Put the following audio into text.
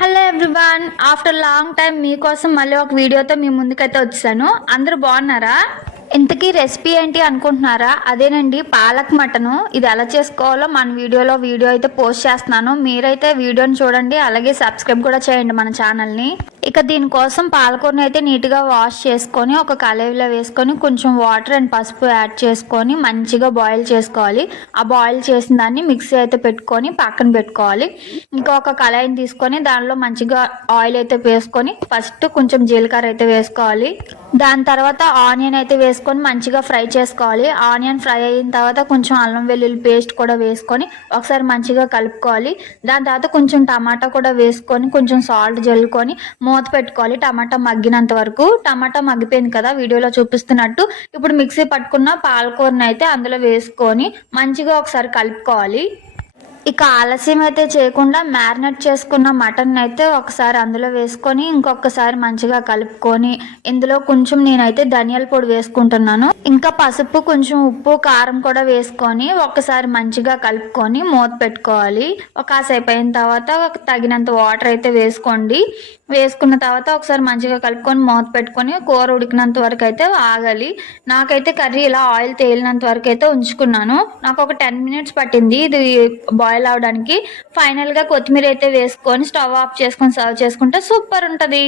Hello everyone, after long time మీకోసం మళ్ళీ ఒక వీడియోతో మీ ముందుకైతే వచ్చాను. అందరూ బాగున్నారా? ఇంతకీ రెసిపీ ఏంటి అనుకుంటున్నారా? అదేనండి, పాలక్ మటను. ఇది ఎలా చేసుకోవాలో మన వీడియో అయితే పోస్ట్ చేస్తున్నాను. మీరైతే వీడియోని చూడండి, అలాగే సబ్స్క్రైబ్ కూడా చేయండి మన ఛానల్ని. ఇక దీనికోసం పాలకూరని అయితే నీట్గా వాష్ చేసుకొని ఒక కళాయిలో వేసుకొని కొంచెం వాటర్ అండ్ పసుపు యాడ్ చేసుకొని మంచిగా బాయిల్ చేసుకోవాలి. ఆ బాయిల్ చేసిన దాన్ని మిక్సీ అయితే పెట్టుకొని పక్కన పెట్టుకోవాలి. ఇంకా ఒక కళాయిని తీసుకొని దానిలో మంచిగా ఆయిల్ అయితే వేసుకొని ఫస్ట్ కొంచెం జీలకర్ర అయితే వేసుకోవాలి. దాని తర్వాత ఆనియన్ అయితే వేసుకొని మంచిగా ఫ్రై చేసుకోవాలి. ఆనియన్ ఫ్రై అయిన తర్వాత కొంచెం అల్లం వెల్లుల్లి పేస్ట్ కూడా వేసుకొని ఒకసారి మంచిగా కలుపుకోవాలి. దాని తర్వాత కొంచెం టమాటా కూడా వేసుకొని కొంచెం సాల్ట్ జల్లుకొని మూత పెట్టుకోవాలి టమాటా మగ్గినంత వరకు. టమాటా మగ్గిపోయింది కదా వీడియోలో చూపిస్తున్నట్టు. ఇప్పుడు మిక్సీ పట్టుకున్న పాలకూరని అయితే అందులో వేసుకొని మంచిగా ఒకసారి కలుపుకోవాలి. ఇక ఆలస్యం అయితే చేయకుండా మ్యారినేట్ చేసుకున్న మటన్ అయితే ఒకసారి అందులో వేసుకొని ఇంకొకసారి మంచిగా కలుపుకొని ఇందులో కొంచెం నేనైతే ధనియాల పొడి వేసుకుంటున్నాను. ఇంకా పసుపు, కొంచెం ఉప్పు, కారం కూడా వేసుకొని ఒకసారి మంచిగా కలుపుకొని మూత పెట్టుకోవాలి. కాసేపు అయిన తర్వాత తగినంత వాటర్ అయితే వేసుకోండి. వేసుకున్న తర్వాత ఒకసారి మంచిగా కలుపుకొని మూత పెట్టుకొని కూర ఉడికినంత వరకు అయితే ఆగాలి. నాకైతే కర్రీ ఇలా ఆయిల్ తేలినంత వరకు అయితే ఉంచుకున్నాను. నాకు ఒక 10 minutes పట్టింది ఇది బాయిల్ అవడానికి. ఫైనల్గా కొత్తిమీర అయితే వేసుకొని స్టవ్ ఆఫ్ చేసుకొని సర్వ్ చేసుకుంటే సూపర్ ఉంటుంది.